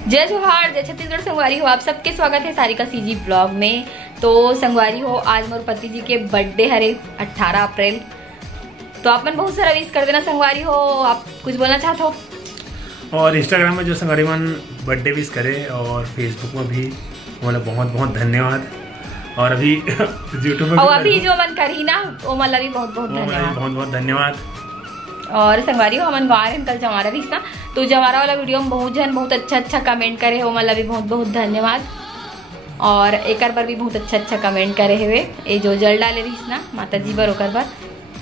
जय जोहार, जय छत्तीसगढ़। संगवारी हो, आप सबके स्वागत है सारिका सीजी ब्लॉग में। तो संगवारी हो, आज मोर पति जी के बर्थडे हरे 18 अप्रैल। तो आप मन बहुत सारा विश कर देना संगवारी हो। आप कुछ बोलना चाहते हो? और इंस्टाग्राम में जो संगवारी मन बर्थडे विश करे और फेसबुक में भी मतलब बहुत बहुत धन्यवाद। और अभी यूट्यूब में और अभी जो मन करी ना वो मतलब भी बहुत बहुत धन्यवाद, बहुत बहुत धन्यवाद। और संगवारी हो, हमन गवार कल जवारा भी ना, तो जवारा वाला वीडियो में बहुत जन बहुत अच्छा कमेंट करे हो, मतलब भी बहुत बहुत धन्यवाद। और एक बार भी बहुत अच्छा कमेंट करे हुए ये जो जल डाले रही ना माता जी बर ओकर बर,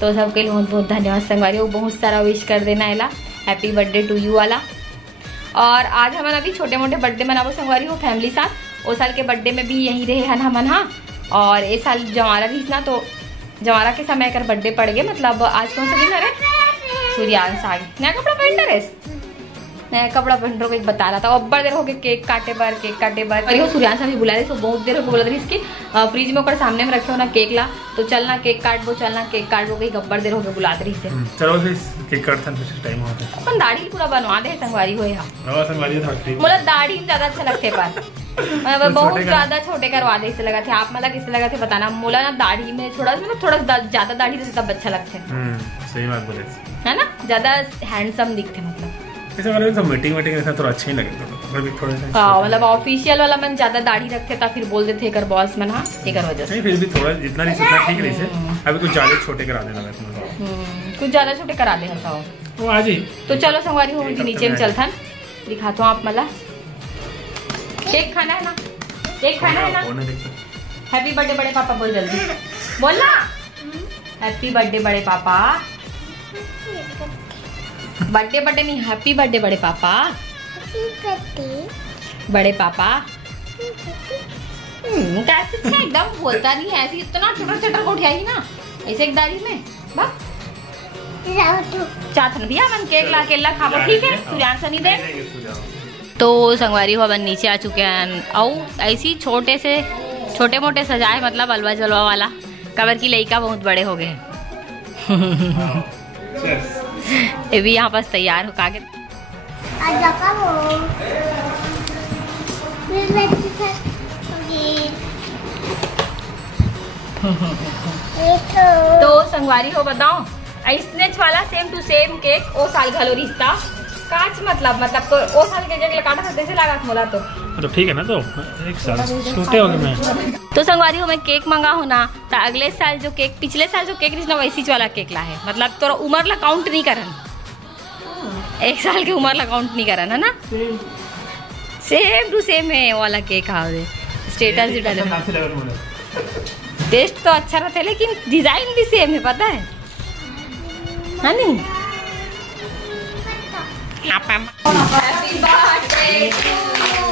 तो सबके लिए बहुत बहुत धन्यवाद संगवारी हो। बहुत सारा विश कर देना एला, हैप्पी बर्थडे टू यू वाला। और आज हम अभी छोटे मोटे बर्थडे मनाबो संगवारी हो फैमिली साथ। वो साल के बर्थडे में भी यहीं रहे हन हमन। हाँ, और ये साल जवारा रही ना, तो जवारा के समय कर बर्थडे पड़ गए। मतलब आज कौन सा दिन है? सूर्यांश आ गई। नया कपड़ा पहन रहे, नया कपड़ा पहन रहे बता रहा था। अब बड़ी देर हो गई केक काटे बार अरे सूर्यांश अभी बुला रहे, तो बहुत देर हो बोला रही इसकी फ्रिज में सामने में रखे हो ना केक ला, तो चलना केक काट वो, चलना केक काट वो, कहीं गब्बर देर हो गई बुला रही से। चलो फिर केक काटता टाइम होता है। अपन दाढ़ी पूरा बनवा दे संगवारी हो। यहाँ संगवारी मतलब दाढ़ी में ज्यादा अच्छा लगते पर मतलब बहुत ज्यादा छोटे करवा दे इसे लगा थे। आप मतलब किससे लगा थे बताना। मोला ना दाढ़ी में थोड़ा ज्यादा दाढ़ी रहते तब अच्छा लगते। सही बात बोले है ना, ज्यादा हैंडसम दिखते। मतलब ऐसे वाले तो मीटिंग रहता थोड़ा अच्छा ही लगे थोड़ा सा। हाँ, मतलब ऑफिशियल वाला मन ज्यादा दाढ़ी रखते था, फिर बोल देते कर बॉस मन। हाँ, एक वजह से फिर भी थोड़ा जितना नहीं जितना ठीक रही से। अभी कुछ ज्यादा छोटे करा देना कुछ ज्यादा छोटे करा दे वो आज ही। तो चलो संगवारी हो नीचे में चलता दिखाता हूँ आप। मतलब केक खाना है ना, केक खाना है ना। हैप्पी बर्थडे बड़े पापा बोल, जल्दी बोल ना। हैप्पी बर्थडे बड़े पापा। बर्थडे नहीं, हैप्पी बर्थडे बड़े पापा। बड़े पापा कैसे एकदम बोलता नहीं है ऐसे, इतना चटर को उठाई ना ऐसे एक दाढ़ी में चाहता भैया मन केक ला केला खाबो। ठीक है, सूर्यांश नहीं दे। तो संगवारी हो अपन नीचे आ चुके हैं और ऐसी छोटे मोटे सजाए, मतलब अलवा जलवा वाला कवर की लइका बहुत बड़े हो गए। ये भी यहाँ पास तैयार हो कागज। तो संगवारी हो बताओ, स्नेच वाला सेम टू सेम केक ओ साल घलो रिश्ता काच मतलब तो ओ साल के जगह काटा था जैसे लगा मोला। तो ठीक है ना, तो एक साल छोटे हो गए मैं। तो संगवारी हो मैं केक मंगा हूँ ना, तो अगले साल जो केक पिछले साल जो केक रिश्ता वैसी वाला केक ला है। मतलब तो उम्र ला काउंट नहीं करन, एक साल की उम्र ला काउंट नहीं करन, है ना। सेम टू सेम है वाला केक। हाँ, स्टेटस भी डाले। टेस्ट तो अच्छा रहता है लेकिन डिजाइन भी सेम है, पता है नहीं। Happy birthday to you,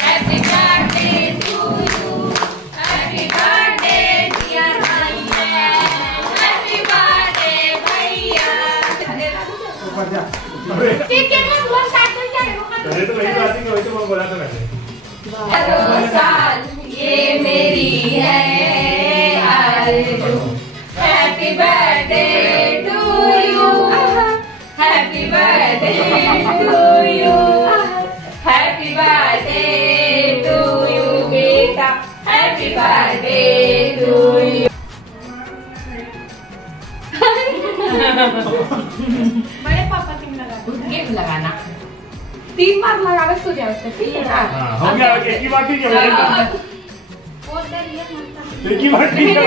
happy birthday to you, happy birthday dear भैया, happy birthday भैया। साल ये मेरी है आरज़ू, happy birthday to you, happy birthday to you, happy birthday to you बेटा, हैप्पी बर्थडे टू यू। बड़े पापा किम लगाना 3 बार लगावे तो जाओ। ठीक है, हो गया। एक ही बात ठीक है, एक ही बात ठीक है।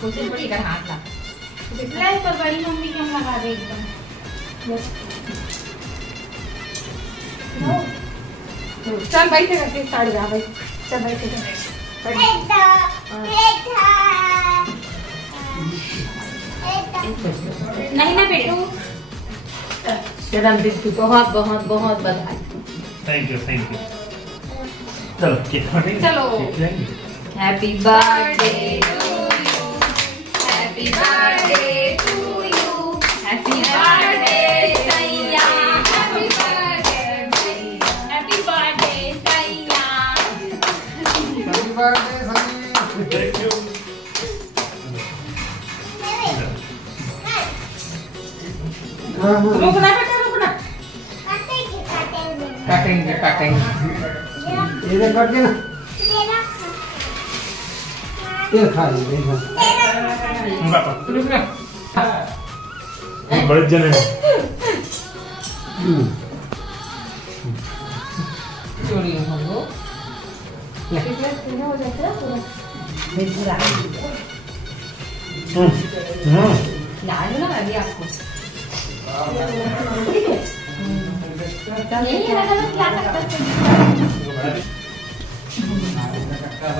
कोशिश बड़ी कर हाथ ला पर बड़ी मम्मी की हम लगा दे एकदम। चल बैठे करके स्टार्ट जा भाई, चल बैठे नहीं ना बेटू। जन्मदिन की बहुत बहुत बहुत बधाई। Thank you. चलो चलो, happy birthday to you, happy birthday to you, happy birthday सैया, हैप्पी बर्थडे भैया, हैप्पी बर्थडे सैया, happy birthday Sunny. Thank you. रुकना बेटा, रुकना। काटेंगे ये कर देना ये खा लेंगे बड़े जन है चोरी हमको हो जाता है पूरा लालू ना अभी आपको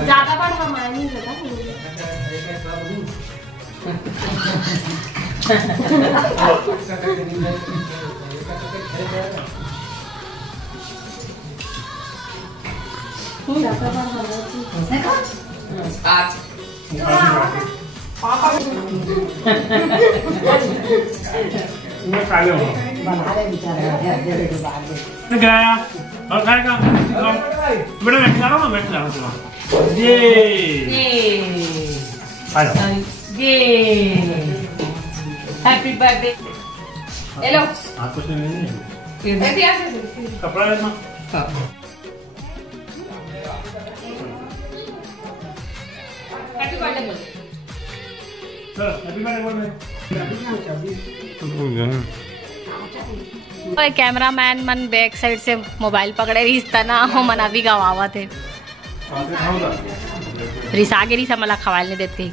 ज्यादा बार हमारा नहीं होता मैं खा लूँगा बना रहे बेचारे खाया और खाएगा बेटा मैं खिला रहा हूँ मैं खिला रहा हूँ ये आ जाओ ये हैप्पी बर्थडे हेलो आप कुछ नहीं कपड़ा है माँ हैप्पी बर्थडे बोल चलो हैप्पी बर्थडे बोल ओए कैमरामैन मन बैक साइड से मोबाइल पकड़े रिश्ता ना हो मना भी गवावा थे रिसागे रिसा मला खवाल नहीं देती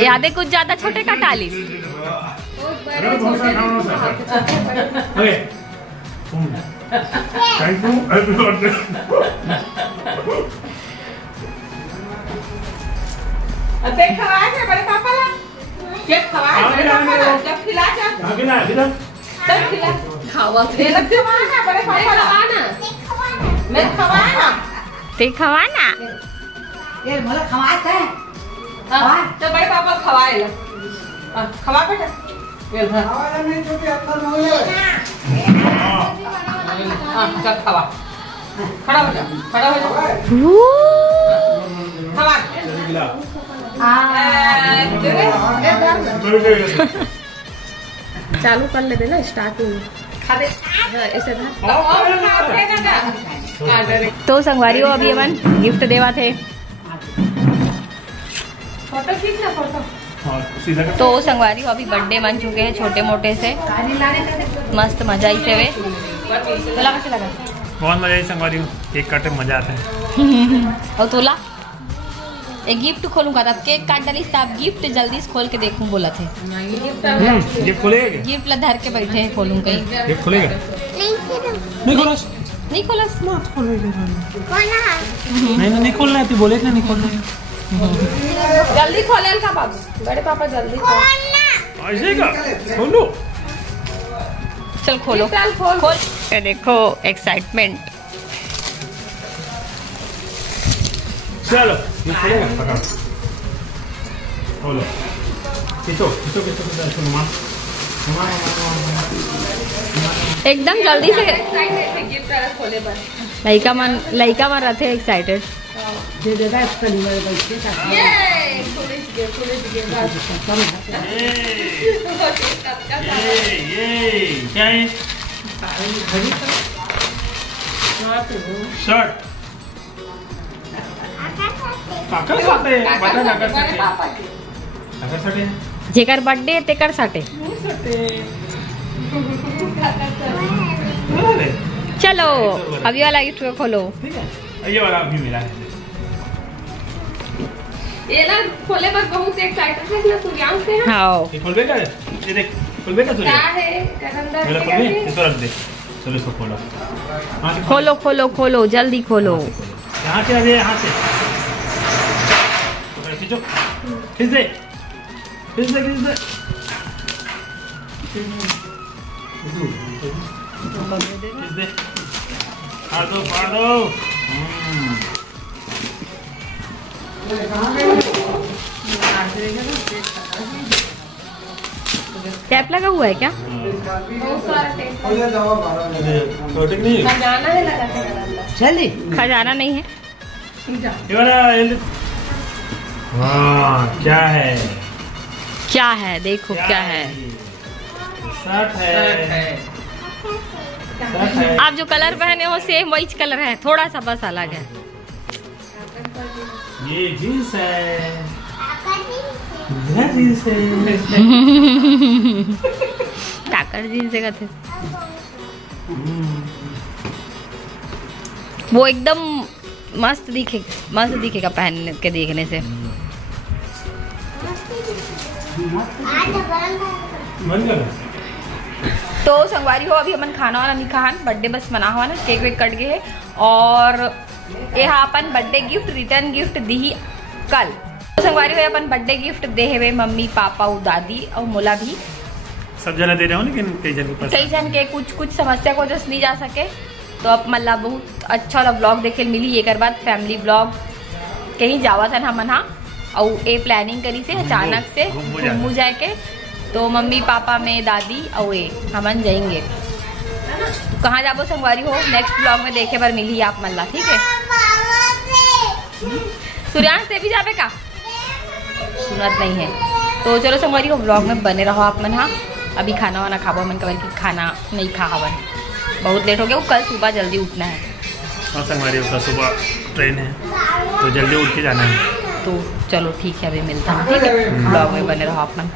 यादें कुछ ज्यादा छोटे का टाली थैंक यू हैप्पी बर्थडे देख खवाए थे बड़े पापा ला केक खवाए बड़े पापा ला जब खिला जब आगे ना इधर तब खिला खावा थे लग खवाना बड़े पापा ला खाना मैं खवाना ते खवाना ये मला खवात है हां तो बड़े पापा खवाए ला खवा बेटा ये खवाला नहीं छोटे अत्तर मांगे हां सब खवा खड़ा हो जा खवा चालू कर ले देना स्टार्टिंग ऐसे तो संगवारी हो अभी अपन गिफ्ट देवा थे फोटो खींचना फोटो तो संगवारी हो अभी बर्थडे मन चुके हैं छोटे मोटे से मस्त मजा ही से वे तोला कैसे लगा बहुत मजा आई संगवारी केक काटे मजा आता है और तोला एक गिफ्ट खोलूंगा तब केक काट डाली तब गिफ्ट जल्दी से खोल के देखूं बोला थे ये खुलेगा गिफ्ट ला धर के बैठे हैं खोलूं कहीं ये खुलेगा नहीं खोला नहीं खोला नहीं खोलना है तू बोले ना नहीं खोलना जल्दी खोले का बाबू बड़े पापा जल्दी ऐसे का खोलो चल खोलो खोल ये देखो एक्साइटमेंट चलो ये खुलेगा पकड़ खोलो खींचो मां एकदम जल्दी से लड़का मन रहते एक्साइटेड दे देगा इसका निवार बैठे ये क्या है शर्ट जेकर बर्थडे तेकर साटे चलो अभी वाला गिफ्ट को खोलो ये वाला अभी मिला है ये ना खोले बस बहुत एक्साइटेड है ना सूर्यांश से हां ये खोल बेटा ये देख खोल बेटा सूर्य क्या है अंदर मेरा खोल दे इसको रख दे चलो इसको खोलो खोलो खोलो खोलो जल्दी खोलो यहाँ से आ जाए यहाँ से खींचो खींच दे खींच दे खींच दे खींच दे फाड़ दो फाड़ दो टैप लगा हुआ है क्या? खजाना है लगा चलिए खजाना नहीं है। क्या है? क्या है देखो क्या है। शर्ट है। आप जो कलर पहने हो सेम वही कलर है, थोड़ा सा बस अलग है। ये जींस है। जींस है। काकर जींस है थे। वो एकदम मस्त दिखेगा पहनने के देखने से। तो संगवारी हो अभी अपन खाना वाला नहीं खान, बर्थडे बस मना हुआ ना, केक वेक कट गए और यहाँ अपन बर्थडे गिफ्ट रिटर्न गिफ्ट दी कल। तो संगवारी हो अपन बर्थडे गिफ्ट दे हुए मम्मी पापा और दादी और मोला भी सब जना दे रहे हो, लेकिन कई जन के कुछ समस्या को जस नहीं जा सके। तो अब मतलब बहुत अच्छा वाला ब्लॉग देखे मिली। एक बाद फैमिली ब्लॉग कहीं जावा था हमन हाँ और ए प्लानिंग करी से अचानक से घूमू जाए के। तो मम्मी पापा में दादी और हमन जाएंगे। कहाँ जाबो संगवारी हो नेक्स्ट ब्लॉग में देखे बार मिली आप मल्ला, ठीक है। सूर्यांश से भी जाबे का सुनत नहीं है। तो चलो संगवारी हो ब्लॉग में बने रहो आप मन हाँ। अभी खाना वाना खाबो मन कबर की खाना नहीं खा हवन, बहुत लेट हो गया। कल सुबह जल्दी उठना है। और संगवारी का सुबह ट्रेन है तो जल्दी उठ के जाना है। तो चलो ठीक है अभी मिलता हूँ, ठीक है। ब्लॉग में बने रहो आप मन।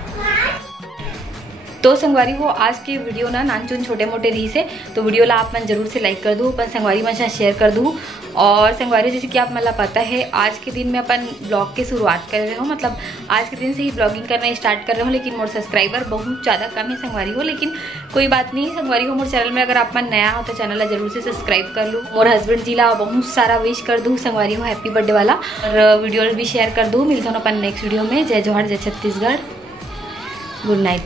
तो संगवारी हो आज की वीडियो ना नानचुन छोटे मोटे रही से, तो वीडियो ला आप मन जरूर से लाइक कर दूँ, अपन संगवारी मन शेयर कर दूँ। और संगवारी जैसे कि आप मतलब पता है आज के दिन में अपन ब्लॉग की शुरुआत कर रहे हो, मतलब आज के दिन से ही ब्लॉगिंग करना स्टार्ट कर रहे हो। लेकिन मोर सब्सक्राइबर बहुत ज़्यादा कम है संगवारी हो, लेकिन कोई बात नहीं संगवारी हो। मोर चैनल में अगर आप मन नया हो तो चैनल जरूर से सब्सक्राइब कर लूँ। मोर हस्बैंड जी ला बहुत सारा विश कर दूँ संगवारी हो हैप्पी बर्थडे वाला, और वीडियो भी शेयर कर दूँ। मिलता हूँ अपन नेक्स्ट वीडियो में। जय जोहार जय छत्तीसगढ़, गुड नाइट।